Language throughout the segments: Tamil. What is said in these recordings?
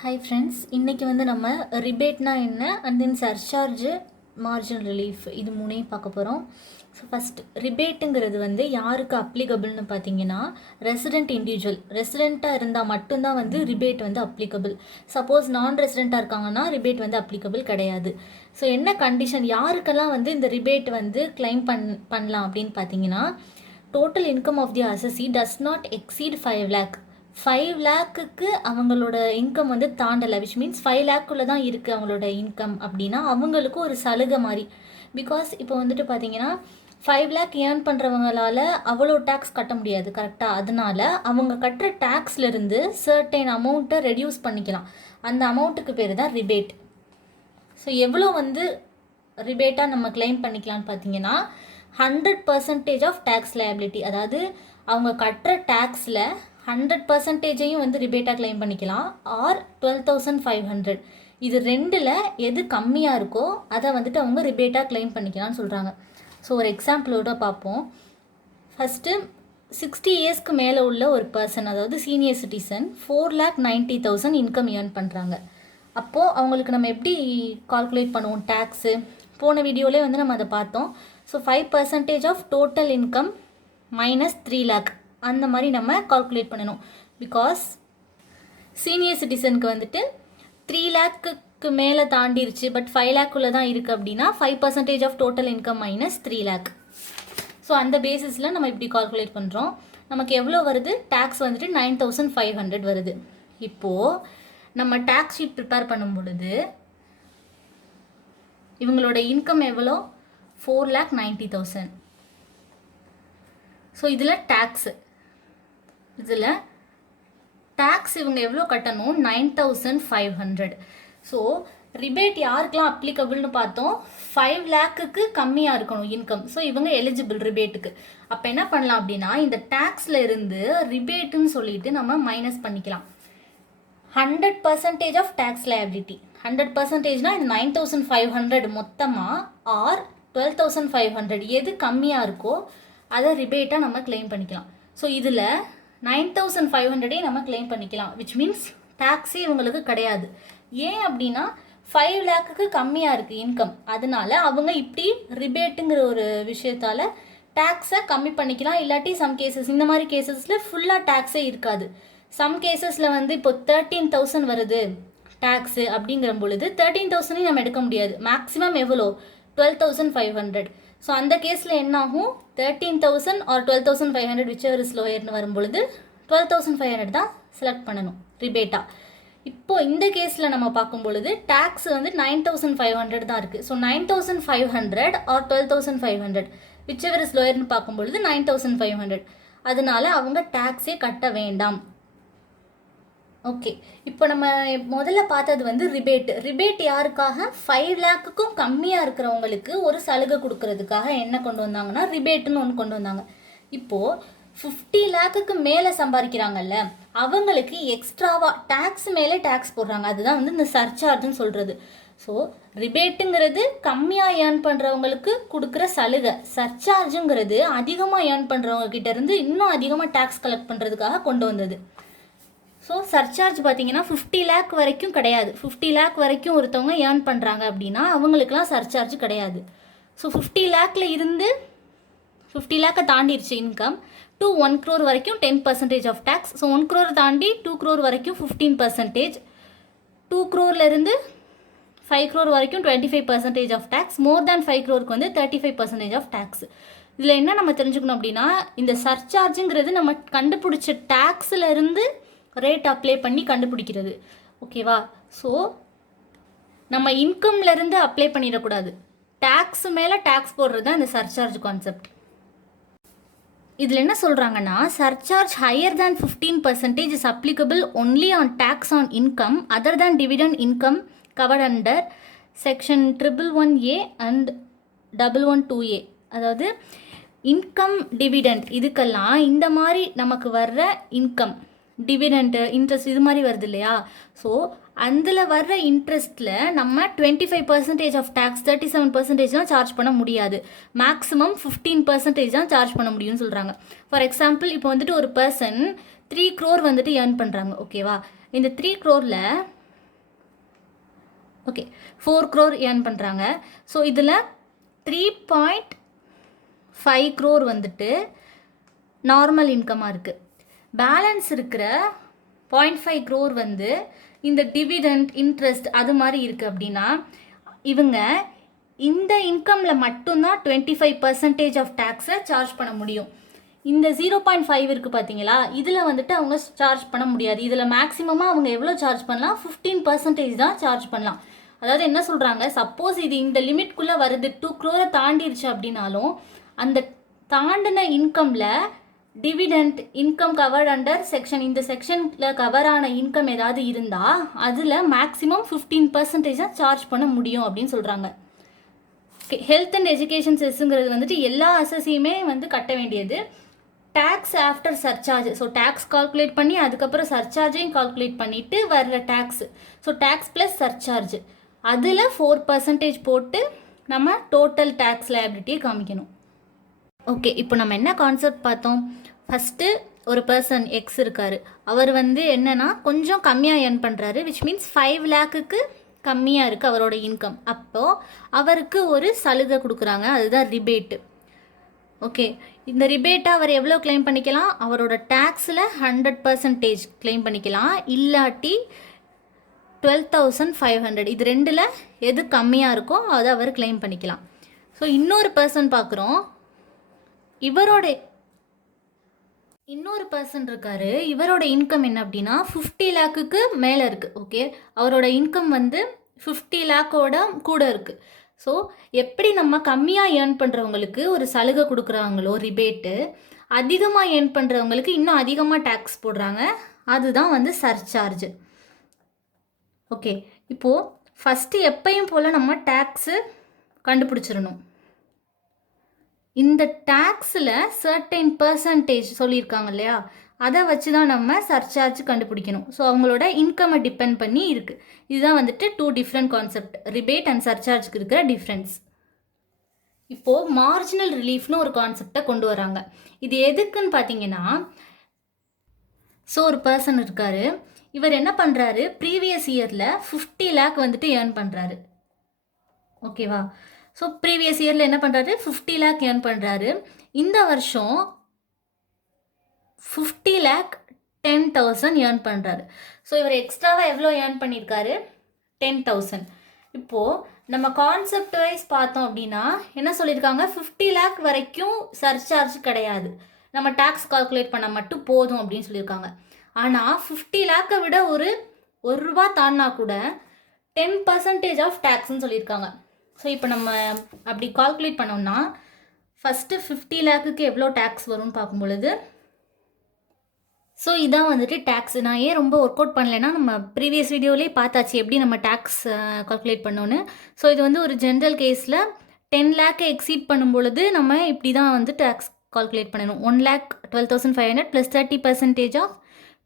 ஹாய் ஃப்ரெண்ட்ஸ், இன்றைக்கி நம்ம ரிபேட்னா என்ன அண்ட் தென் சர்சார்ஜு மார்ஜின் ரிலீஃப் இது மூணையும் பார்க்க போகிறோம். ஸோ ஃபஸ்ட் ரிபேட்டுங்கிறது யாருக்கு அப்ளிகபிள்னு பார்த்தீங்கன்னா ரெசிடெண்ட்டாக இருந்தால் மட்டும்தான் ரிபேட் அப்ளிகபிள். சப்போஸ் நான் ரெசிடெண்ட்டாக இருக்காங்கன்னா ரிபேட் அப்ளிகபிள் கிடையாது. ஸோ என்ன கண்டிஷன், யாருக்கெல்லாம் இந்த ரிபேட் கிளைம் பண்ணலாம் அப்படின்னு பார்த்தீங்கன்னா, total income of the assessee does not exceed 5 lakh. 5 lakhக்கு அவங்களோட இன்கம் தாண்டலை, விச் மீன்ஸ் 5 lakhக்குள்ளே தான் இருக்குது அவங்களோட இன்கம் அப்படின்னா அவங்களுக்கு ஒரு சலுகை மாதிரி. பிகாஸ் இப்போ பார்த்தீங்கன்னா 5 lakh ஏர்ன் பண்ணுறவங்களால அவ்வளோ டேக்ஸ் கட்ட முடியாது கரெக்டாக. அதனால அவங்க கட்டுற டேக்ஸ்லேருந்து சர்டைன் அமௌண்ட்டை ரெடியூஸ் பண்ணிக்கலாம். அந்த அமௌண்ட்டுக்கு பேர் தான் ரிபேட். ஸோ எவ்வளோ ரிபேட்டாக நம்ம கிளைம் பண்ணிக்கலாம்னு பார்த்தீங்கன்னா 100% ஆஃப் டேக்ஸ் லைபிலிட்டி, அதாவது அவங்க கட்டுற டேக்ஸில் 100%ஐயும் ரிபேட்டாக கிளைம் பண்ணிக்கலாம். ஆர் 12,500. இது ரெண்டில் எது கம்மியாக இருக்கோ அதை அவங்க ரிபேட்டாக கிளைம் பண்ணிக்கலாம்னு சொல்கிறாங்க. ஸோ ஒரு எக்ஸாம்பிளோட பார்ப்போம். ஃபஸ்ட்டு 60 இயர்ஸ்க்கு மேலே உள்ள ஒரு பர்சன், அதாவது சீனியர் சிட்டிசன், 4,90,000 இன்கம் ஏர்ன் பண்ணுறாங்க. அப்போது அவங்களுக்கு நம்ம எப்படி கால்குலேட் பண்ணுவோம் டேக்ஸு? போன வீடியோவிலே நம்ம அதை பார்த்தோம். So 5% of total income minus 3 lakh அந்த மாதிரி நம்ம கால்குலேட் பண்ணணும். பிகாஸ் சீனியர் சிட்டிசனுக்கு 3 lakhக்கு மேலே தாண்டிருச்சு, பட் 5 lakhக்குள்ளே தான் இருக்குது அப்படின்னா 5% of total income minus 3 lakh. So அந்த பேசிஸில் நம்ம இப்படி கால்குலேட் பண்ணுறோம். நமக்கு எவ்வளோ வருது? டேக்ஸ் 9,500 வருது. இப்போது நம்ம டேக்ஸ் ஷீட் ப்ரிப்பேர் பண்ணும் பொழுது இவங்களோட இன்கம் எவ்வளோ? 4,90,000. ஸோ இதில் டேக்ஸ் இவங்க எவ்வளோ கட்டணும்? 9,500. ஸோ ரிபேட் யாருக்கெல்லாம் அப்ளிகபிள்னு பார்த்தோம்? 5 lakhக்கு கம்மியாக இருக்கணும் இன்கம். ஸோ இவங்க எலிஜிபிள் ரிபேட்டுக்கு. அப்போ என்ன பண்ணலாம் அப்படின்னா, இந்த டேக்ஸில் இருந்து ரிபேட்டுன்னு சொல்லிட்டு நம்ம மைனஸ் பண்ணிக்கலாம். 100% ஆஃப் டேக்ஸ் லைபிலிட்டி. 100%னா இது 9,500 மொத்தமாக, ஆர் 12,500 எது கம்மியாக இருக்கோ அதை ரிபேட்டாக நம்ம கிளைம் பண்ணிக்கலாம். ஸோ இதில் 9,500 நம்ம கிளைம் பண்ணிக்கலாம், விச் மீன்ஸ் டேக்ஸே இவங்களுக்கு கிடையாது. ஏன் அப்படின்னா 5 lakhக்கு கம்மியாக இருக்குது இன்கம். அதனால அவங்க இப்படி ரிபேட்டுங்கிற ஒரு விஷயத்தால் டேக்ஸை கம்மி பண்ணிக்கலாம். இல்லாட்டி சம் கேசஸ், இந்த மாதிரி கேசஸில் ஃபுல்லாக டேக்ஸே இருக்காது. சம் கேசஸில் இப்போ 13,000 வருது டேக்ஸு அப்படிங்கிற பொழுது 13,000 நம்ம எடுக்க முடியாது. மேக்ஸிமம் எவ்வளோ? 12,500. ஸோ அந்த கேஸில் என்ன ஆகும்? 13,000 ஆர் 12,500 whichever is lowerன்னு வரும்பொழுது 12,500 தான் செலக்ட் பண்ணணும் ரிபேட்டாக. இப்போது இந்த கேஸில் நம்ம பார்க்கும் பொழுது டேக்ஸ் 9,500 தான் இருக்குது. ஸோ 9,500 ஆர் 12,500 whichever is lowerன்னு பார்க்கும் பொழுது 9,500. அதனால அவங்க டேக்ஸே கட்ட வேண்டாம். ஓகே, இப்போ நம்ம முதல்ல பார்த்தது ரிபேட் யாருக்காக? 5 lakhக்கும் கம்மியாக இருக்கிறவங்களுக்கு ஒரு சலுகை கொடுக்கறதுக்காக என்ன கொண்டு வந்தாங்கன்னா ரிபேட்டுன்னு ஒன்று கொண்டு வந்தாங்க. இப்போது 50 lakhக்கு மேலே சம்பாதிக்கிறாங்கல்ல, அவங்களுக்கு எக்ஸ்ட்ராவாக டேக்ஸ் மேலே டேக்ஸ் போடுறாங்க. அதுதான் இந்த சர்சார்ஜுன்னு சொல்கிறது. ஸோ ரிபேட்டுங்கிறது கம்மியாக ஏர்ன் பண்ணுறவங்களுக்கு கொடுக்குற சலுகை. சர்சார்ஜுங்கிறது அதிகமாக ஏர்ன் பண்ணுறவங்க கிட்டேருந்து இன்னும் அதிகமாக டேக்ஸ் கலெக்ட் பண்ணுறதுக்காக கொண்டு வந்தது. ஸோ சர்சார்ஜ் பார்த்தீங்கன்னா 50 lakh வரைக்கும் கிடையாது. 50 lakh வரைக்கும் ஒருத்தவங்க ஏர்ன் பண்ணுறாங்க அப்படின்னா அவங்களுக்குலாம் சர்சார்ஜ் கிடையாது. ஸோ 50 lakhல இருந்து 50 lakh தாண்டிடுச்சு இன்கம் டு 1 crore வரைக்கும் 10% ஆஃப் டேக்ஸ். ஸோ 1 crore தாண்டி 2 crore வரைக்கும் 15%, 2 crore-லேருந்து 5 crore வரைக்கும் 25% ஆஃப் டேக்ஸ், மோர் தேன் 5 crore-க்கு 35% ஆஃப் டேக்ஸ். இதில் என்ன நம்ம தெரிஞ்சுக்கணும் அப்படின்னா, இந்த சர்சார்ஜுங்கிறது நம்ம கண்டுபிடிச்ச டேக்ஸில் இருந்து ரேட் அப்ளை பண்ணி கண்டுபிடிக்கிறது. ஓகேவா? ஸோ நம்ம இன்கம்லேருந்து அப்ளை பண்ணிடக்கூடாது. டேக்ஸ் மேலே டேக்ஸ் போடுறது தான் இந்த சர்சார்ஜ் கான்செப்ட். இதில் என்ன சொல்கிறாங்கன்னா, surcharge higher than 15% is applicable only on tax on income other than dividend income covered under section 111A and 112A. அதாவது இன்கம், டிவிடெண்ட் இதுக்கெல்லாம் இந்த மாதிரி நமக்கு வர்ற இன்கம், டிவிடெண்ட்டு, இன்ட்ரெஸ்ட் இது மாதிரி வருது இல்லையா? ஸோ அதில் வர்ற இன்ட்ரெஸ்ட்டில் நம்ம 25% ஆஃப் டேக்ஸ், 37%லாம் சார்ஜ் பண்ண முடியாது. மேக்ஸிமம் 15% தான் சார்ஜ் பண்ண முடியும்னு சொல்கிறாங்க. ஃபார் எக்ஸாம்பிள், இப்போ ஒரு பர்சன் 3 crore ஏர்ன் பண்ணுறாங்க. ஓகேவா? இந்த 3 crore ஓகே 4 crore ஏர்ன் பண்ணுறாங்க. ஸோ இதில் 3.5 crore வந்துட்டு நார்மல் இன்கமாக இருக்குது. பேலன்ஸ் இருக்கிற 0.5 crore வந்து இந்த டிவிடெண்ட் இன்ட்ரெஸ்ட் அது மாதிரி இருக்குது. அப்படின்னா இவங்க இந்த இன்கமில் மட்டும்தான் 25% ஆஃப் டேக்ஸை சார்ஜ் பண்ண முடியும். இந்த 0.5 இருக்குது பார்த்தீங்களா, இதில் வந்துட்டு அவங்க சார்ஜ் பண்ண முடியாது. இதில் மேக்ஸிமமாக அவங்க எவ்வளோ சார்ஜ் பண்ணலாம், 15% தான் சார்ஜ் பண்ணலாம். அதாவது என்ன சொல்கிறாங்க, சப்போஸ் இது இந்த லிமிட்குள்ளே வருது 2 crore தாண்டிடுச்சு அப்படின்னாலும் அந்த தாண்டின இன்கமில் dividend income covered under section, இந்த செக்ஷனில் கவர் ஆன இன்கம் ஏதாவது இருந்தால் அதில் மேக்ஸிமம் 15% தான் சார்ஜ் பண்ண முடியும் அப்படின்னு சொல்கிறாங்க. ஓகே, ஹெல்த் அண்ட் எஜுகேஷன் செஸ்ஸுங்கிறது வந்துட்டு எல்லா அசஸையுமே வந்து கட்ட வேண்டியது. Tax after surcharge, so tax calculate பண்ணி அதுக்கப்புறம் சர்சார்ஜையும் கால்குலேட் பண்ணிவிட்டு வர்ற tax, so tax plus surcharge, அதில் 4% போட்டு நம்ம டோட்டல் டேக்ஸ் லைபிலிட்டியை காமிக்கணும். ஓகே, இப்போ நம்ம என்ன கான்செப்ட் பார்த்தோம். ஃபஸ்ட்டு ஒரு பர்சன் எக்ஸ் இருக்கார். அவர் வந்து என்னென்னா கொஞ்சம் கம்மியாக ஏர்ன் பண்ணுறாரு, விச் மீன்ஸ் 5 lakhக்கு கம்மியாக இருக்குது அவரோட இன்கம். அப்போது அவருக்கு ஒரு சலுகை கொடுக்குறாங்க, அதுதான் ரிபேட்டு. ஓகே, இந்த ரிபேட்டை அவர் எவ்வளோ கிளைம் பண்ணிக்கலாம், அவரோட டேக்ஸில் 100% கிளைம் பண்ணிக்கலாம், இல்லாட்டி 12,500. இது ரெண்டில் எது கம்மியாக இருக்கோ அதை அவர் கிளைம் பண்ணிக்கலாம். ஸோ இன்னொரு பர்சன் பார்க்குறோம், இன்னொரு பர்சன் இருக்கார். இவரோட இன்கம் என்ன அப்படின்னா 50 lakhக்கு மேலே இருக்குது. ஓகே, அவரோட இன்கம் வந்து 50 lakhோட கூட இருக்குது. ஸோ எப்படி நம்ம கம்மியாக ஏர்ன் பண்ணுறவங்களுக்கு ஒரு சலுகை கொடுக்குறாங்களோ ரிபேட்டு, அதிகமாக ஏர்ன் பண்ணுறவங்களுக்கு இன்னும் அதிகமாக டேக்ஸ் போடுறாங்க, அதுதான் வந்து சர்சார்ஜ். ஓகே, இப்போது ஃபஸ்ட்டு எப்பயும் போல் நம்ம டேக்ஸு கண்டுபிடிச்சிடணும். இந்த டேக்ஸில் சர்டைன் பர்சன்டேஜ் சொல்லியிருக்காங்க இல்லையா, அதை வச்சு தான் நம்ம சர்சார்ஜ் கண்டுபிடிக்கணும். ஸோ அவங்களோட இன்கம்மை டிபெண்ட் பண்ணி இருக்குது. இதுதான் வந்துட்டு 2 டிஃப்ரெண்ட் கான்செப்ட், ரிபேட் அண்ட் சர்சார்ஜுக்கு இருக்கிற டிஃப்ரென்ஸ். இப்போது மார்ஜினல் ரிலீஃப்னு ஒரு கான்செப்டை கொண்டு வராங்க. இது எதுக்குன்னு பார்த்தீங்கன்னா, ஸோ ஒரு பர்சன் இருக்கார், இவர் என்ன பண்ணுறாரு, ப்ரீவியஸ் இயரில் 50 lakh வந்துட்டு ஏர்ன் பண்ணுறாரு. ஓகேவா, ஸோ ப்ரீவியஸ் இயரில் என்ன பண்ணுறாரு, 50 lakh ஏர்ன் பண்ணுறாரு. இந்த வருஷம் 50 lakh 10,000 ஏர்ன் பண்ணுறாரு. ஸோ இவர் எக்ஸ்ட்ராவாக எவ்வளோ ஏர்ன் பண்ணியிருக்காரு, 10,000. இப்போது நம்ம கான்செப்ட் வைஸ் பார்த்தோம் அப்படின்னா என்ன சொல்லியிருக்காங்க, 50 lakh வரைக்கும் சர்சார்ஜ் கிடையாது, நம்ம டேக்ஸ் கால்குலேட் பண்ண மட்டும் போதும் அப்படின்னு சொல்லியிருக்காங்க. ஆனால் 50 lakhை விட ஒரு ரூபா தாண்டினா கூட 10% ஆஃப் டேக்ஸ்ன்னு சொல்லியிருக்காங்க. ஸோ இப்போ நம்ம அப்படி கால்குலேட் பண்ணோம்னா ஃபஸ்ட்டு 50 lakhக்கு எவ்வளோ டேக்ஸ் வரும்னு பார்க்கும் பொழுது, ஸோ இதான் வந்துட்டு டேக்ஸ். நான் ஏன் ரொம்ப ஒர்க் அவுட் பண்ணலைன்னா, நம்ம ப்ரீவியஸ் வீடியோவிலே பார்த்தாச்சு எப்படி நம்ம டேக்ஸ் கால்குலேட் பண்ணோன்னு. ஸோ இது வந்து ஒரு ஜென்ரல் கேஸில் 10 lakh எக்ஸீட் பண்ணும் பொழுது நம்ம இப்படி தான் வந்து டேக்ஸ் கால்குலேட் பண்ணணும். 1,12,500 + 30% of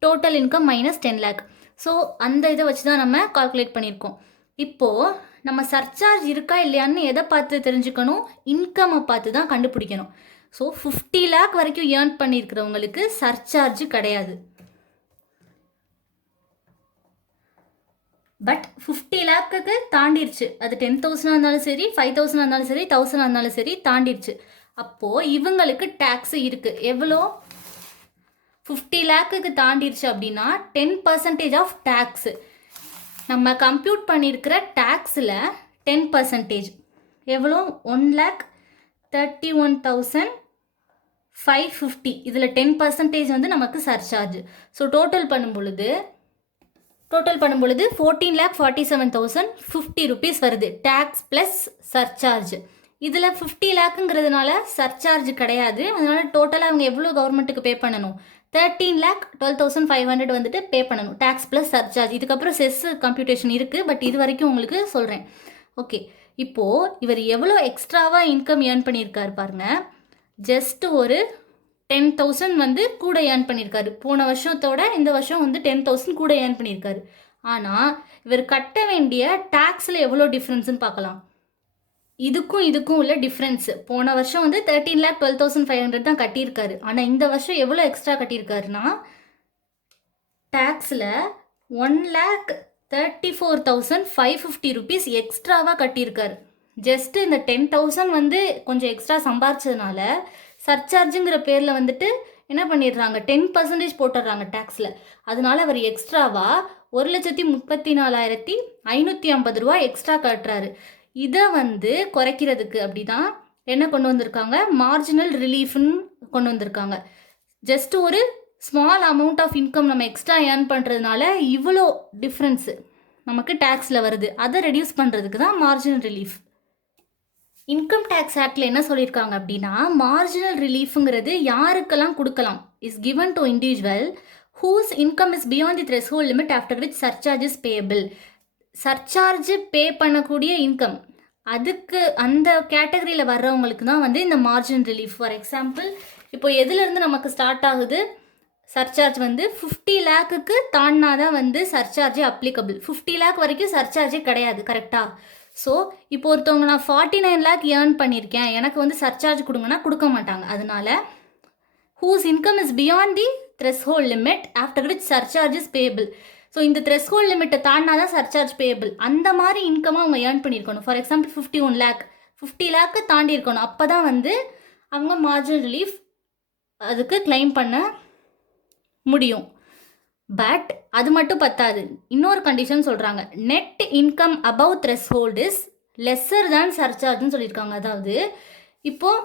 total income minus 10 lakh. So அந்த இதை வச்சு தான் நம்ம கால்குலேட் பண்ணியிருக்கோம். இப்போது நம்ம சர்சார்ஜ் இருக்கா இல்லையான்னு எதை பார்த்து தெரிஞ்சுக்கணும், இன்கம்மை பார்த்து தான் கண்டுபிடிக்கணும். ஸோ 50 lakh வரைக்கும் ஏர்ன் பண்ணியிருக்கிறவங்களுக்கு சர்சார்ஜ் கிடையாது. பட் 50 lakhக்கு தாண்டிடுச்சு, அது 10,000 இருந்தாலும் சரி, 5,000 இருந்தாலும் சரி, 1,000 இருந்தாலும் சரி, தாண்டிடுச்சு. அப்போது இவங்களுக்கு டேக்ஸ் இருக்குது. எவ்வளோ, 50 lakhக்கு தாண்டிடுச்சு அப்படின்னா 10% ஆஃப் டேக்ஸு. நம்ம கம்ப்யூட் பண்ணியிருக்கிற டேக்ஸில் 10% எவ்வளோ, 1,31,550. இதில் 10% வந்து நமக்கு சர்சார்ஜ். ஸோ டோட்டல் பண்ணும் பொழுது 14,47,050 rupees வருது, டேக்ஸ் ப்ளஸ் சர்சார்ஜ். இதில் 50 lakhங்கிறதுனால சர்சார்ஜ் கிடையாது, அதனால் டோட்டலாக அவங்க எவ்வளோ கவர்மெண்ட்டுக்கு பே பண்ணணும், 13,12,500 வந்துட்டு பே பண்ணணும், டேக்ஸ் ப்ளஸ் சர்சார்ஜ். இதுக்கப்புறம் செஸ் கம்ப்யூட்டேஷன் இருக்குது, பட் இது வரைக்கும் உங்களுக்கு சொல்கிறேன். ஓகே, இப்போது இவர் எவ்வளோ எக்ஸ்ட்ராவாக இன்கம் ஏர்ன் பண்ணியிருக்காரு பாருங்கள். ஜஸ்ட் ஒரு 10,000 வந்து கூட ஏர்ன் பண்ணியிருக்காரு. போன வருஷத்தோட இந்த வருஷம் வந்து 10,000 கூட ஏர்ன் பண்ணியிருக்காரு. ஆனால் இவர் கட்ட வேண்டிய டேக்ஸில் எவ்வளோ டிஃப்ரென்ஸ்னு பார்க்கலாம். இதுக்கும் உள்ள டிஃப்ரென்ஸ், போன வருஷம் வந்து 13,12,500 தான் கட்டியிருக்காரு. ஆனால் இந்த வருஷம் எவ்வளோ எக்ஸ்ட்ரா கட்டியிருக்காருன்னா, டேக்ஸில் 1,00,000 34,550 rupees எக்ஸ்ட்ராவாக கட்டியிருக்காரு. ஜஸ்ட் இந்த 10,000 வந்து கொஞ்சம் எக்ஸ்ட்ரா சம்பாரிச்சதுனால சர்சார்ஜுங்கிற பேரில் வந்துட்டு என்ன பண்ணிடுறாங்க, 10% போட்டுடுறாங்க டேக்ஸில். அதனால அவர் எக்ஸ்ட்ராவாக 1,34,550 ரூபா எக்ஸ்ட்ரா கட்டுறாரு. இதை வந்து குறைக்கிறதுக்கு அப்படி தான் என்ன கொண்டு வந்திருக்காங்க, மார்ஜினல் ரிலீஃப்னு கொண்டு வந்திருக்காங்க. ஜஸ்ட் ஒரு ஸ்மால் அமௌண்ட் ஆஃப் இன்கம் நம்ம எக்ஸ்ட்ரா ஏர்ன் பண்ணுறதுனால இவ்வளோ டிஃப்ரென்ஸு நமக்கு டேக்ஸில் வருது. அதை ரெடியூஸ் பண்ணுறதுக்கு தான் மார்ஜினல் ரிலீஃப். இன்கம் டேக்ஸ் ஆக்டில் என்ன சொல்லியிருக்காங்க அப்படின்னா, மார்ஜினல் ரிலீஃபுங்கிறது யாருக்கெல்லாம் கொடுக்கலாம், is given to individual whose income is beyond the threshold limit after which surcharge is payable. Surcharge pay பண்ணக்கூடிய இன்கம், அதுக்கு அந்த கேட்டகரியில் வர்றவங்களுக்கு தான் வந்து இந்த மார்ஜினல் ரிலீஃப். ஃபார் எக்ஸாம்பிள், இப்போ எதுலேருந்து நமக்கு ஸ்டார்ட் ஆகுது சர்சார்ஜ் வந்து 50 லேக்குக்கு தாண்டினா தான் வந்து சர்சார்ஜே அப்ளிகபிள். 50 லேக் வரைக்கும் சர்சார்ஜே கிடையாது, கரெக்டாக? ஸோ இப்போ ஒருத்தவங்க நான் 49 லேக் ஏர்ன் பண்ணியிருக்கேன், எனக்கு வந்து சர்சார்ஜ் கொடுங்கன்னா கொடுக்க மாட்டாங்க. அதனால whose income is beyond the threshold limit after which surcharge is payable. So இந்த த்ரெஷ்ஹோல்ட் லிமிட்டை தாண்டினா தான் சர்சார்ஜ் பேயபிள். அந்த மாதிரி இன்கமாக அவங்க ஏர்ன் பண்ணியிருக்கணும். ஃபார் எக்ஸாம்பிள் 51 லேக், 50 லேக்கு தாண்டி இருக்கணும். அப்போ தான் வந்து அவங்க மார்ஜினல் ரிலீஃப் அதுக்கு கிளைம் பண்ண முடியும். பட் அது மட்டும் பத்தாது, இன்னொரு கண்டிஷன் சொல்கிறாங்க. Net income above threshold is lesser than சர்சார்ஜ்னு சொல்லியிருக்காங்க. அதாவது இப்போது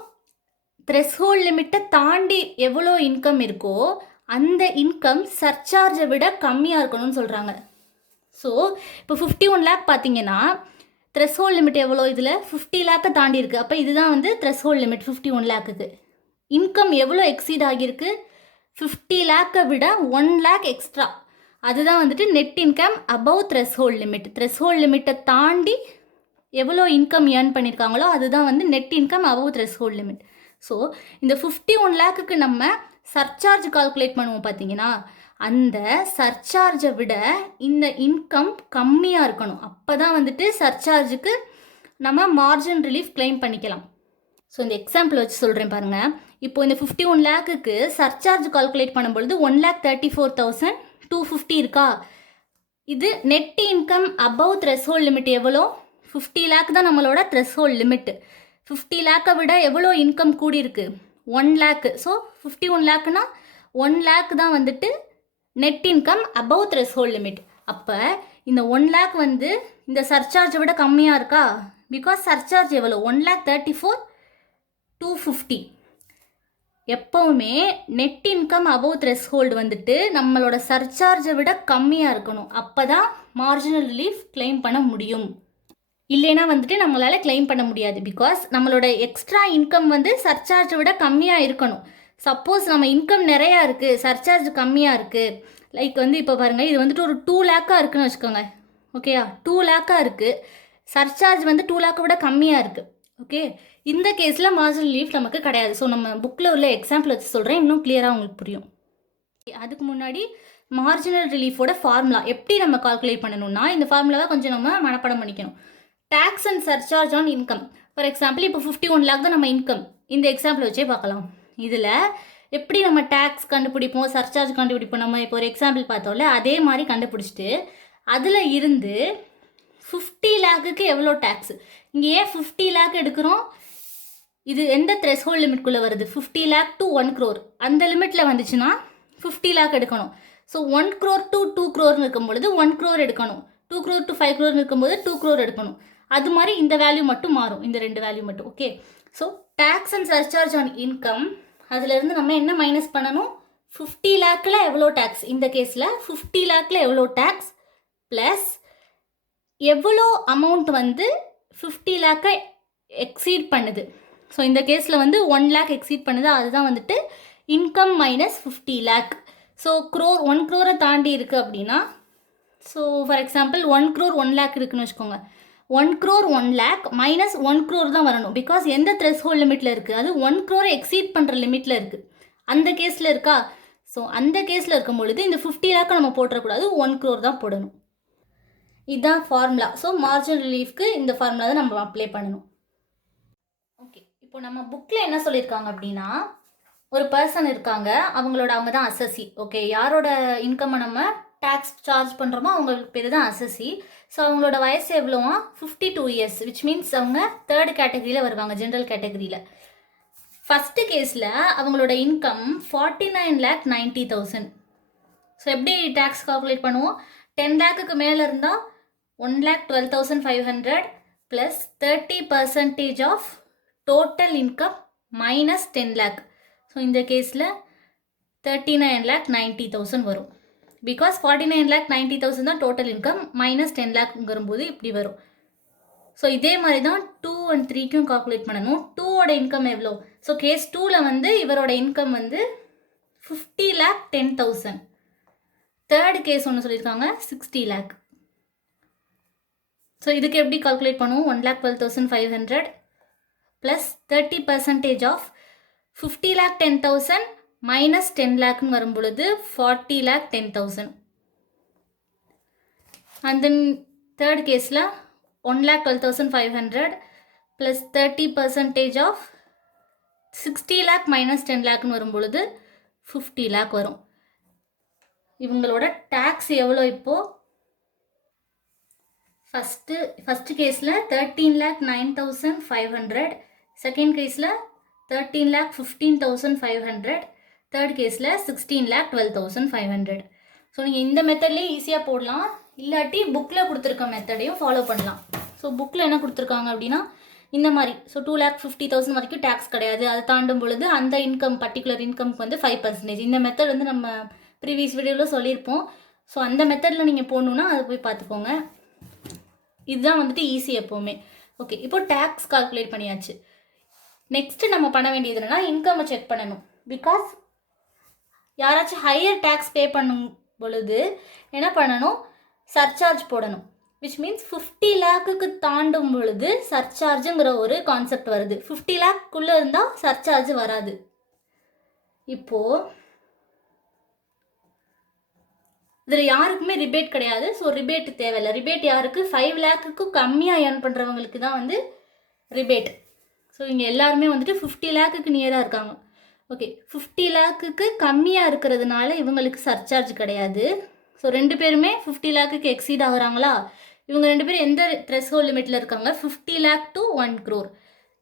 த்ரெஷ்ஹோல்ட் லிமிட்டை தாண்டி எவ்வளோ இன்கம் இருக்கோ அந்த இன்கம் சர்சார்ஜை விட கம்மியாக இருக்கணும்னு சொல்கிறாங்க. ஸோ இப்போ 51 லேக் பார்த்தீங்கன்னா த்ரெஷ்ஹோல்ட் லிமிட் எவ்வளோ, இதில் 50 லேக்கை தாண்டி இருக்குது. அப்போ இதுதான் வந்து த்ரெஷ்ஹோல்ட் லிமிட் 51 லேக்குக்கு. இன்கம் எவ்வளோ எக்ஸீட் ஆகியிருக்கு, 50 லேக்கை விட 1 லேக் எக்ஸ்ட்ரா. அதுதான் வந்துட்டு net income above threshold limit. Threshold லிமிட்டை தாண்டி எவ்வளோ இன்கம் ஏர்ன் பண்ணியிருக்காங்களோ அதுதான் வந்து net income above threshold limit. So இந்த 51 லேக்குக்கு நம்ம சர்சார்ஜ் கால்குலேட் பண்ணுவோம் பார்த்தீங்கன்னா, அந்த சர்சார்ஜை விட இந்த இன்கம் கம்மியாக இருக்கணும். அப்போ தான் வந்துட்டு சர்சார்ஜுக்கு நம்ம மார்ஜின் ரிலீஃப் கிளைம் பண்ணிக்கலாம். ஸோ இந்த எக்ஸாம்பிள் வச்சு சொல்கிறேன் பாருங்கள். இப்போ இந்த 51 லேக்குக்கு சர்சார்ஜ் கால்குலேட் பண்ணும்பொழுது 1,34,250 இருக்கா. இது net income above threshold limit எவ்வளோ, 50 லேக் தான் நம்மளோட த்ரெஷ்ஹோல்ட் லிமிட். 50 லேக்கை விட எவ்வளோ இன்கம் கூடியிருக்கு, 1 லேக்கு. ஸோ 51 லேக்குனா 1 லேக் தான் வந்துட்டு net income above threshold limit. அப்போ இந்த 1 லேக் வந்து இந்த சர்சார்ஜை விட கம்மியாக இருக்கா, பிகாஸ் சர்சார்ஜ் எவ்வளோ, 1,34,250. எப்போவுமே நெட் இன்கம் அபவ் த்ரெஷ்ஹோல்டு வந்துட்டு நம்மளோட சர்சார்ஜை விட கம்மியாக இருக்கணும். அப்போ தான் மார்ஜினல் ரிலீஃப் கிளைம் பண்ண முடியும். இல்லைனா வந்துட்டு நம்மளால் கிளைம் பண்ண முடியாது. பிகாஸ் நம்மளோட எக்ஸ்ட்ரா இன்கம் வந்து சர்சார்ஜை விட கம்மியாக இருக்கணும். சப்போஸ் நம்ம இன்கம் நிறையா இருக்குது, சர்சார்ஜ் கம்மியாக இருக்குது, லைக் வந்து இப்போ பாருங்கள், இது வந்துட்டு ஒரு 2 லேக்காக இருக்குதுன்னு வச்சுக்கோங்க. ஓகேயா, 2 லேக்காக இருக்குது, சர்சார்ஜ் வந்து 2 லேக்கை விட கம்மியாக இருக்குது. ஓகே, இந்த கேஸில் மார்ஜினல் ரிலீஃப் நமக்கு கிடையாது. ஸோ நம்ம புக்கில் உள்ள எக்ஸாம்பிள் வச்சு சொல்கிறேன், இன்னும் கிளியராக உங்களுக்கு புரியும். அதுக்கு முன்னாடி மார்ஜினல் ரிலீஃபோட ஃபார்முலா எப்படி நம்ம கால்குலேட் பண்ணணும்னா, இந்த ஃபார்முலாவை கொஞ்சம் நம்ம மனப்பாடம் பண்ணிக்கணும். Tax and surcharge on income. For example இப்போ 51 லேக் தான் நம்ம இன்கம். இந்த எக்ஸாம்பிள் வச்சே பார்க்கலாம். இதில் எப்படி நம்ம டேக்ஸ் கண்டுபிடிப்போம், சர்சார்ஜ் கண்டுபிடிப்போம், நம்ம இப்போ ஒரு எக்ஸாம்பிள் பார்த்தோம்ல, அதே மாதிரி கண்டுபிடிச்சிட்டு அதில் இருந்து 50 லேக்குக்கு எவ்வளோ டேக்ஸ், இங்கே ஏன் 50 லேக் எடுக்கிறோம், இது எந்த த்ரெஷ்ஹோல்ட் லிமிட்குள்ளே வருது, 50 லேக் டு 1 crore, அந்த லிமிட்டில் வந்துச்சுன்னா 50 லேக் எடுக்கணும். ஸோ 1 crore டு 2 crore இருக்கும்பொழுது 1 crore எடுக்கணும், 2 crore டு 5 crore இருக்கும்போது 2 crore எடுக்கணும். அது மாதிரி இந்த வேல்யூ மட்டும் மாறும், இந்த 2 வேல்யூ மட்டும். Okay, so tax and surcharge on income, அதிலிருந்து நம்ம என்ன மைனஸ் பண்ணணும், 50 லேக்கில் எவ்வளோ டேக்ஸ், இந்த கேஸில் 50 லேக்கில் எவ்வளோ டேக்ஸ் ப்ளஸ் எவ்வளோ அமௌண்ட் வந்து 50 லேக்கை எக்ஸீட் பண்ணுது. ஸோ இந்த கேஸில் வந்து 1 லேக் எக்ஸீட் பண்ணுது, அதுதான் வந்துட்டு income minus 50 lakh. So 1 crore தாண்டி இருக்குது அப்படின்னா, so for example 1 crore 1 lakh இருக்குன்னு வச்சுக்கோங்க. 1 crore 1 லேக் மைனஸ் 1 crore தான் வரணும். பிகாஸ் எந்த த்ரெஷ்ஹோல்ட் லிமிட்டில் இருக்குது, அது 1 crore எக்ஸீட் பண்ணுற லிமிட்டில் இருக்குது. அந்த கேஸில் இருக்கா. ஸோ அந்த கேஸில் இருக்கும் பொழுது இந்த 50 லேக்கை நம்ம போட்டுறக்கூடாது, 1 crore தான் போடணும். இதுதான் ஃபார்முலா. ஸோ மார்ஜினல் ரிலீஃப்க்கு இந்த ஃபார்முலா தான் நம்ம அப்ளை பண்ணணும். ஓகே, இப்போ நம்ம புக்கில் என்ன சொல்லியிருக்காங்க அப்படின்னா, ஒரு பர்சன் இருக்காங்க, அவங்க தான் அசஸி. ஓகே, யாரோட இன்கம்மை நம்ம டேக்ஸ் சார்ஜ் பண்ணுறோமோ அவங்களுக்கு பேர் தான் அசசி. ஸோ அவங்களோட வயசு எவ்வளோவா 52 இயர்ஸ், விச் மீன்ஸ் அவங்க 3rd கேட்டகரியில் வருவாங்க, ஜென்ரல் கேட்டகரியில். ஃபஸ்ட்டு கேஸில் அவங்களோட இன்கம் 49,90,000. ஸோ எப்படி டேக்ஸ் கால்குலேட் பண்ணுவோம்? 10 lakhக்கு மேலே இருந்தால் 1,12,500 plus 30% of total income minus 10 lakh. So இந்த கேஸில் 39,90,000 வரும். பிகாஸ் 49,90,000 தான் டோட்டல் இன்கம், மைனஸ் 10 lakhங்கும்போது இப்படி வரும். ஸோ இதே மாதிரி தான் 2 and 3க்கும் கால்குலேட் பண்ணணும். 2ஓட இன்கம் எவ்வளோ? ஸோ கேஸ் 2ல் வந்து இவரோட இன்கம் வந்து 50,10,000. 3rd கேஸ் ஒன்று சொல்லியிருக்காங்க 60 lakh. ஸோ இதுக்கு எப்படி கால்குலேட் பண்ணுவோம்? 1,12,500 ப்ளஸ் 30% ஆஃப் 50,10,000 மைனஸ் 10 lakhன்னு வரும் பொழுது 40,10,000. அண்ட் தென் 3rd கேஸில் 1,12,500 ப்ளஸ் 30% ஆஃப் 60 lakh மைனஸ் 10 lakhன்னு வரும் பொழுது 50 lakh வரும். இவங்களோட டேக்ஸ் எவ்வளோ இப்போது? ஃபஸ்ட்டு கேஸில் 13,09,500, செகண்ட் கேஸில் 13,15,500, தேர்ட் கேஸில் 16,12,500. ஸோ நீங்கள் இந்த மெத்தட்லேயே ஈஸியாக போடலாம், இல்லாட்டி புக்கில் கொடுத்துருக்க மெத்தடையும் ஃபாலோ பண்ணலாம். ஸோ புக்கில் என்ன கொடுத்துருக்காங்க அப்படின்னா இந்த மாதிரி. ஸோ 2,50,000 வரைக்கும் டேக்ஸ் கிடையாது, அதை தாண்டும் பொழுது அந்த இன்கம் பர்டிகுலர் இன்கம்க்கு வந்து 5%. இந்த மெத்தட் வந்து நம்ம ப்ரீவியஸ் வீடியோவில் சொல்லியிருப்போம். ஸோ அந்த மெத்தடில் நீங்கள் போடணுன்னா அதை போய் பார்த்துக்கோங்க. இதுதான் வந்துட்டு ஈஸி எப்போவுமே. ஓகே, இப்போ டேக்ஸ் கால்குலேட் பண்ணியாச்சு. நெக்ஸ்ட்டு நம்ம பண்ண வேண்டியது என்னென்னா இன்கம்மை செக் பண்ணணும். பிகாஸ் யாராச்சும் ஹையர் டேக்ஸ் பே பண்ணும் பொழுது என்ன பண்ணணும்? சர்சார்ஜ் போடணும். விச் மீன்ஸ் 50 lakhக்கு தாண்டும் பொழுது சர்சார்ஜுங்கிற ஒரு கான்செப்ட் வருது. 50 lakhக்குள்ளே இருந்தால் சர்சார்ஜ் வராது. இப்போது இதில் யாருக்குமே ரிபேட் கிடையாது. ஸோ ரிபேட் தேவையில்லை. ரிபேட் யாருக்கு? 5 lakhக்கு கம்மியாக ஏர்ன் பண்ணுறவங்களுக்கு தான் வந்து ரிபேட். ஸோ இங்கே எல்லாருமே வந்துட்டு 50 lakhக்கு நியராக இருக்காங்க. ஓகே, 50 lakhக்கு கம்மியாக இருக்கிறதுனால இவங்களுக்கு சர்சார்ஜ் கிடையாது. ஸோ 2 பேருமே 50 lakhக்கு எக்ஸீட் ஆகுறாங்களா? இவங்க 2 பேரும் எந்த த்ரெஷ்ஹோல்ட் லிமிட்டில் இருக்காங்க? 50 lakh to 1 crore.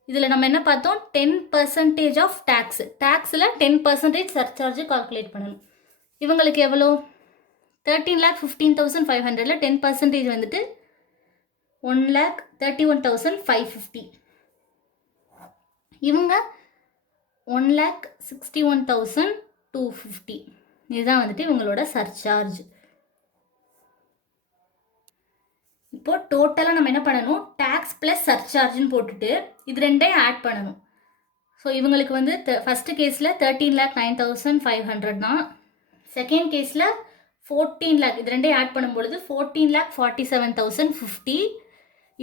இதில் நம்ம என்ன பார்த்தோம்? 10% ஆஃப் டேக்ஸ். டேக்ஸில் 10% சர்சார்ஜ் கால்குலேட் பண்ணணும். இவங்களுக்கு எவ்வளோ? 13,15,500ல் 10% வந்துட்டு 1,31,550. இவங்க 1,61,250. இதுதான் வந்துட்டு இவங்களோட சர்சார்ஜ். இப்போ டோட்டலாக நம்ம என்ன பண்ணணும்? டேக்ஸ் ப்ளஸ் சர்சார்ஜ்னு போட்டுட்டு இது ரெண்டையும் ஆட் பண்ணணும். ஸோ இவங்களுக்கு வந்து ஃபஸ்ட்டு கேஸில் 13,09,500 தான். செகண்ட் கேஸில் 14 lakh. இது ரெண்டையும் ஆட் பண்ணும் பொழுது 14,47,050.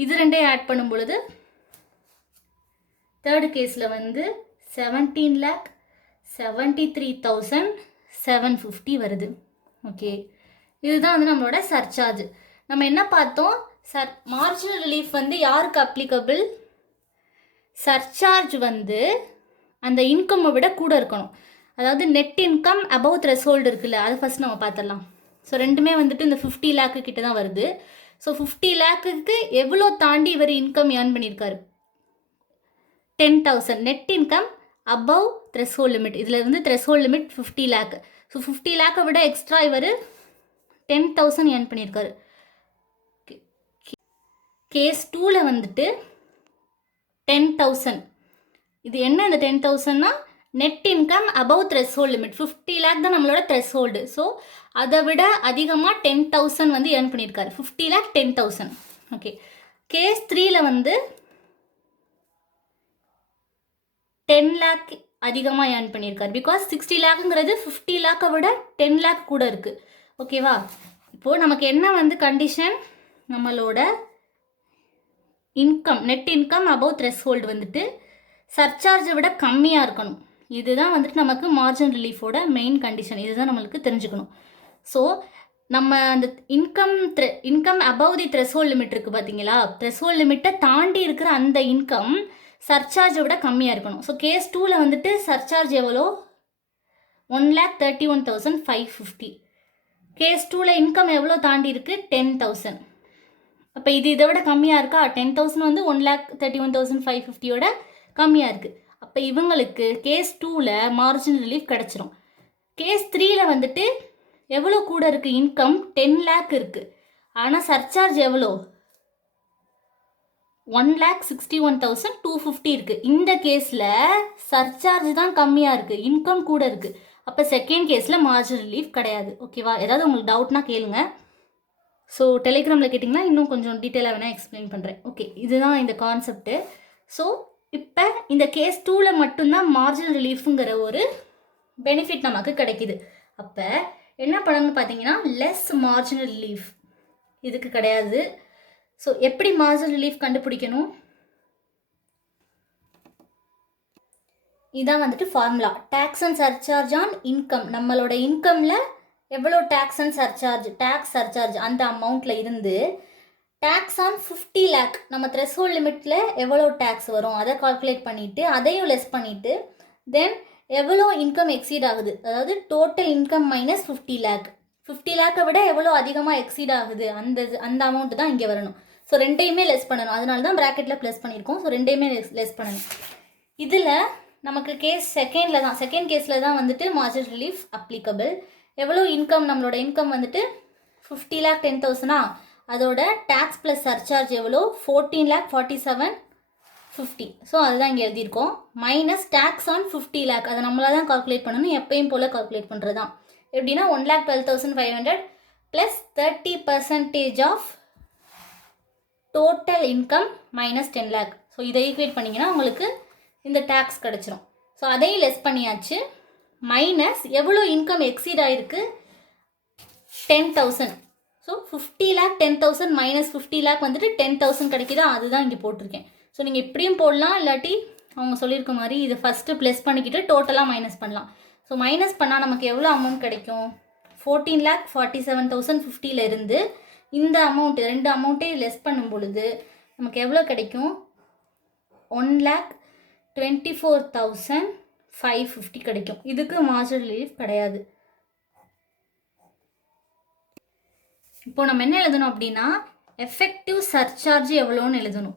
இது ரெண்டையும் ஆட் பண்ணும் பொழுது தேர்டு கேஸில் வந்து 17,73,750 வருது. ஓகே, இதுதான் வந்து நம்மளோட சர்சார்ஜ். நம்ம என்ன பார்த்தோம்? மார்ஜினல் ரிலீஃப் வந்து யாருக்கு அப்ளிகபிள்? சர்சார்ஜ் வந்து அந்த இன்கம்மை விட கூட இருக்கணும். அதாவது நெட் இன்கம் அபவ் த்ரெஷ்ஹோல்டு இருக்குல்ல, அதை ஃபஸ்ட் நம்ம பார்த்துடலாம். ஸோ ரெண்டுமே வந்துட்டு இந்த 50 lakh கிட்ட தான் வருது. ஸோ 50 lakhக்கு எவ்வளோ தாண்டி இவர் இன்கம் ஏர்ன் பண்ணியிருக்காரு? 10,000 net income above threshold limit. இதில் வந்து threshold limit 50 lakh. So 50 lakh விட எக்ஸ்ட்ரா இவர் 10,000 ஏர்ன் பண்ணியிருக்காரு. கேஸ் 2ல் வந்துட்டு 10,000. இது என்ன? இந்த 10,000னா net income above threshold limit. 50 lakh தான் நம்மளோட த்ரெஷ்ஹோல்டு. ஸோ அதை விட அதிகமாக 10,000 வந்து ஏர்ன் பண்ணியிருக்காரு. 50 lakh 10,000. ஓகே, கேஸ் 3ல் வந்து 10 lakh அதிகமாக ஏர்ன் பண்ணியிருக்காரு. பிகாஸ் 60 lakhங்கிறது 50 lakh விட 10 lakh கூட இருக்குது. ஓகேவா? இப்போது நமக்கு என்ன வந்து கண்டிஷன்? நம்மளோட income net income above threshold வந்துட்டு சர்சார்ஜை விட கம்மியாக இருக்கணும். இதுதான் வந்துட்டு நமக்கு மார்ஜின் ரிலீஃபோட மெயின் கண்டிஷன். இதுதான் நம்மளுக்கு தெரிஞ்சுக்கணும். ஸோ நம்ம அந்த இன்கம் அபவ் தி த்ரெஷ்ஹோல்ட் லிமிட் இருக்குது பார்த்தீங்களா? த்ரெஷ்ஹோல்ட் லிமிட்டை தாண்டி இருக்கிற அந்த இன்கம் சர்சார்ஜை விட கம்மியாக இருக்கணும். ஸோ கேஸ் 2ல் வந்துட்டு சர்சார்ஜ் எவ்வளோ? 1,31,550. கேஸ் 2ல் இன்கம் எவ்வளோ தாண்டி இருக்குது? 10,000. அப்போ இது இதை விட கம்மியாக இருக்கா? 10,000 வந்து 1,31,550யோட கம்மியாக இருக்குது. அப்போ இவங்களுக்கு கேஸ் 2ல் மார்ஜினல் ரிலீஃப் கிடச்சிரும். கேஸ் 3ல் வந்துட்டு எவ்வளோ கூட இருக்குது? இன்கம் 10 lakh இருக்குது. ஆனால் சர்சார்ஜ் எவ்வளோ? 1,61,250 இருக்குது. இந்த கேஸில் சர்சார்ஜ் தான் கம்மியாக இருக்குது, இன்கம் கூட இருக்குது. அப்போ செகண்ட் கேஸில் மார்ஜினல் ரிலீஃப் கிடையாது. ஓகேவா? ஏதாவது உங்களுக்கு டவுட்னா கேளுங்க. ஸோ டெலிகிராமில் கேட்டிங்கன்னா இன்னும் கொஞ்சம் டீட்டெயிலாக வேணால் எக்ஸ்பிளைன் பண்ணுறேன். ஓகே, இதுதான் இந்த கான்செப்ட்டு. ஸோ இப்போ இந்த கேஸ் 2ல் மட்டும்தான் மார்ஜினல் ரிலீஃபுங்கிற ஒரு பெனிஃபிட் நமக்கு கிடைக்கிது. அப்போ என்ன பண்ணணும்னு பார்த்தீங்கன்னா லெஸ் மார்ஜினல் ரிலீஃப் இதுக்கு கிடையாது. ஸோ எப்படி மார்ஜினல் ரிலீஃப் கண்டுபிடிக்கணும்? இதான் வந்துட்டு formula. Tax and surcharge on income. நம்மளோட இன்கமில் எவ்வளோ tax and surcharge, tax surcharge அந்த அமௌண்ட்டில் இருந்து டேக்ஸ் ஆன் 50 lakh நம்ம த்ரெஷ்ஹோல்ட் லிமிட்டில் எவ்வளோ டேக்ஸ் வரும் அதை கால்குலேட் பண்ணிவிட்டு அதையும் லெஸ் பண்ணிவிட்டு தென் எவ்வளோ இன்கம் எக்ஸீட் ஆகுது, அதாவது total income minus 50 lakh. 50 lakh விட எவ்வளோ அதிகமாக எக்ஸீட் ஆகுது அந்த அமௌண்ட்டு தான் இங்கே வரணும். ஸோ ரெண்டையுமே லெஸ் பண்ணணும். அதனால தான் ப்ராக்கெட்டில் ப்ளஸ் பண்ணியிருக்கோம். ஸோ ரெண்டையுமே லெஸ் பண்ணணும். இதில் நமக்கு கேஸ் செகண்ட் கேஸில் தான் வந்துட்டு மார்ஜினல் ரிலீஃப் அப்ளிகபிள். எவ்வளோ இன்கம்? நம்மளோட இன்கம் வந்துட்டு 50 lakh 10,000. அதோட டேக்ஸ் ப்ளஸ் சர்சார்ஜ் எவ்வளோ? 14,47,50. ஸோ அதுதான் இங்கே எழுதியிருக்கோம். மைனஸ் டேக்ஸ் ஆன் 50 lakh அதை நம்மளாக தான் கால்குலேட் பண்ணணும். எப்பயும் போல் கால்குலேட் பண்ணுறது தான். எப்படின்னா 1,12,500 plus 30% of total income minus 10 lakh. So இதை ஈக்குவேட் பண்ணிங்கன்னா உங்களுக்கு இந்த டேக்ஸ் கிடச்சிரும். ஸோ அதையும் லெஸ் பண்ணியாச்சு. மைனஸ் எவ்வளோ இன்கம் எக்ஸீட் ஆகிருக்கு? 10,000. ஸோ 50 lakh 10,000 மைனஸ் 50 lakh வந்துட்டு 10,000 கிடைக்குதா? அதுதான் இங்கே போட்டிருக்கேன். ஸோ நீங்கள் இப்படியும் போடலாம், இல்லாட்டி அவங்க சொல்லியிருக்க மாதிரி இதை ஃபஸ்ட்டு ப்ளஸ் பண்ணிக்கிட்டு டோட்டலாக மைனஸ் பண்ணலாம். ஸோ மைனஸ் பண்ணால் நமக்கு எவ்வளோ அமௌண்ட் கிடைக்கும்? 14,47,050 இருந்து இந்த அமௌண்ட்டு ரெண்டு அமௌண்ட்டையும் லெஸ் பண்ணும் பொழுது நமக்கு எவ்வளோ கிடைக்கும்? 1,24,550 கிடைக்கும். இதுக்கு மார்ஜினல் ரிலீஃப் கிடையாது. இப்போ நம்ம என்ன எழுதணும் அப்படின்னா எஃபெக்டிவ் சர்சார்ஜ் எவ்வளோன்னு எழுதணும்.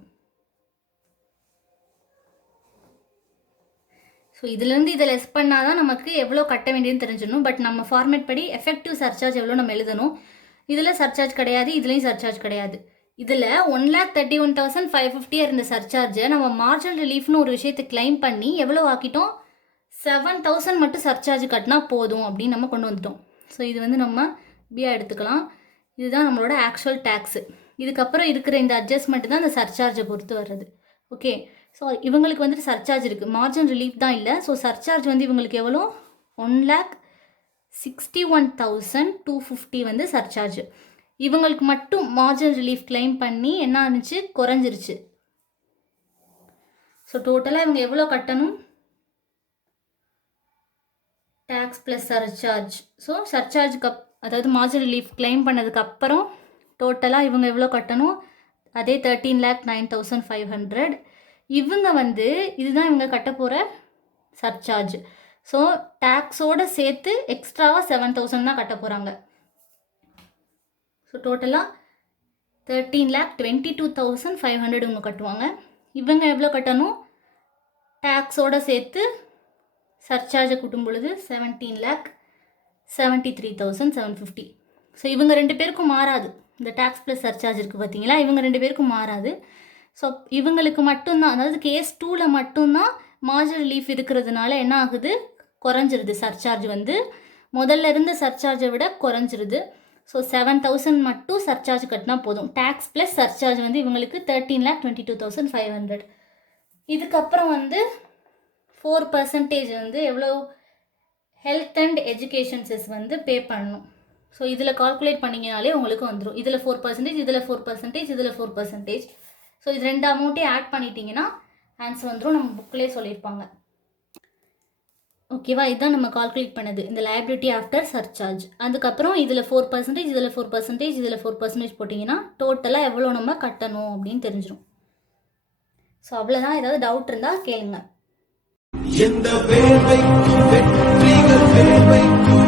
ஸோ இதுலேருந்து இதை லெஸ் பண்ணால் தான் நமக்கு எவ்வளோ கட்ட வேண்டியதுன்னு தெரிஞ்சிடணும். பட் நம்ம ஃபார்மேட் படி எஃபெக்டிவ் சர்சார்ஜ் எவ்வளோ நம்ம எழுதணும். இதில் சர்சார்ஜ் கிடையாது, இதுலேயும் சர்சார்ஜ் கிடையாது. இதில் 1,31,550 இருந்த சர்சார்ஜை நம்ம மார்ஜினல் ரிலீஃப்னு ஒரு விஷயத்தை கிளைம் பண்ணி எவ்வளோ ஆக்கிட்டோம்? 7,000 மட்டும் சர்சார்ஜ் கட்டினா போதும் அப்படின்னு நம்ம கொண்டு வந்துட்டோம். ஸோ இது வந்து நம்ம பியாக எடுத்துக்கலாம். இதுதான் நம்மளோட ஆக்சுவல் டேக்ஸு. இதுக்கப்புறம் இருக்கிற இந்த அட்ஜஸ்ட்மெண்ட் தான் இந்த சர்சார்ஜை பொறுத்து வர்றது. ஓகே, ஸோ இவங்களுக்கு வந்துட்டு சர்சார்ஜ் இருக்குது, மார்ஜின் ரிலீஃப் தான் இல்லை. ஸோ சர்சார்ஜ் வந்து இவங்களுக்கு எவ்வளோ? 1,61,250 வந்து சர்சார்ஜ். இவங்களுக்கு மட்டும் மார்ஜின் ரிலீஃப் கிளைம் பண்ணி என்ன ஆனிச்சு? குறைஞ்சிருச்சு. ஸோ டோட்டலாக இவங்க எவ்வளோ கட்டணும்? Tax plus surcharge. ஸோ சர்சார்ஜுக்கு அதாவது மார்ஜின் ரிலீஃப் கிளைம் பண்ணதுக்கு அப்புறம் டோட்டலாக இவங்க எவ்வளோ கட்டணும்? அதே 13,09,500. இவங்க வந்து இதுதான் இவங்க கட்ட போகிற சர்சார்ஜ். ஸோ டேக்ஸோடு சேர்த்து எக்ஸ்ட்ராவாக 7,000 தான் கட்ட போகிறாங்க. ஸோ டோட்டலாக 13,22,500 இவங்க கட்டுவாங்க. இவங்க எவ்வளோ கட்டணும்? டேக்ஸோடு சேர்த்து சர்சார்ஜை கூட்டும் பொழுது 17,73,750. ஸோ இவங்க ரெண்டு பேருக்கும் மாறாது. இந்த டேக்ஸ் ப்ளஸ் சர்சார்ஜ் இருக்குது பார்த்தீங்களா, இவங்க ரெண்டு பேருக்கும் மாறாது. ஸோ இவங்களுக்கு மட்டும்தான், அதாவது கேஸ் 2ல் மட்டும்தான் மார்ஜினல் ரிலீஃப் இருக்கிறதுனால என்ன ஆகுது? குறைஞ்சிருது. சர்சார்ஜ் வந்து முதல்ல இருந்த சர்சார்ஜை விட குறைஞ்சிருது. ஸோ 7,000 மட்டும் சர்சார்ஜ் கட்டினா போதும். டேக்ஸ் ப்ளஸ் சர்சார்ஜ் வந்து இவங்களுக்கு 13,22,500. இதுக்கப்புறம் வந்து 4% வந்து எவ்வளோ? ஹெல்த் அண்ட் எஜுகேஷன் செஸ் வந்து பே பண்ணணும். ஸோ இதில் கால்குலேட் பண்ணிங்கனாலே உங்களுக்கு வந்துடும். இதில் 4%, இதில் 4%, இதில் 4%. ஸோ இது ரெண்டு அமௌண்ட்டையும் ஆட் பண்ணிட்டீங்கன்னா ஆன்சர் வந்துடும். நம்ம புக்கிலே சொல்லியிருப்பாங்க. ஓகேவா? இதுதான் நம்ம கால்குலேட் பண்ணது, இந்த லைபிலிட்டி ஆஃப்டர் சர்சார்ஜ். அதுக்கப்புறம் இதில் 4%, இதில் 4%, இதில் 4% போட்டிங்கன்னா டோட்டலாக எவ்வளோ நம்ம கட்டணும் அப்படின்னு தெரிஞ்சிடும். ஸோ அவ்வளோதான். ஏதாவது டவுட் இருந்தால் கேளுங்க. எந்த வேலைக்கும் வெற்றிகள் வேலைக்கும்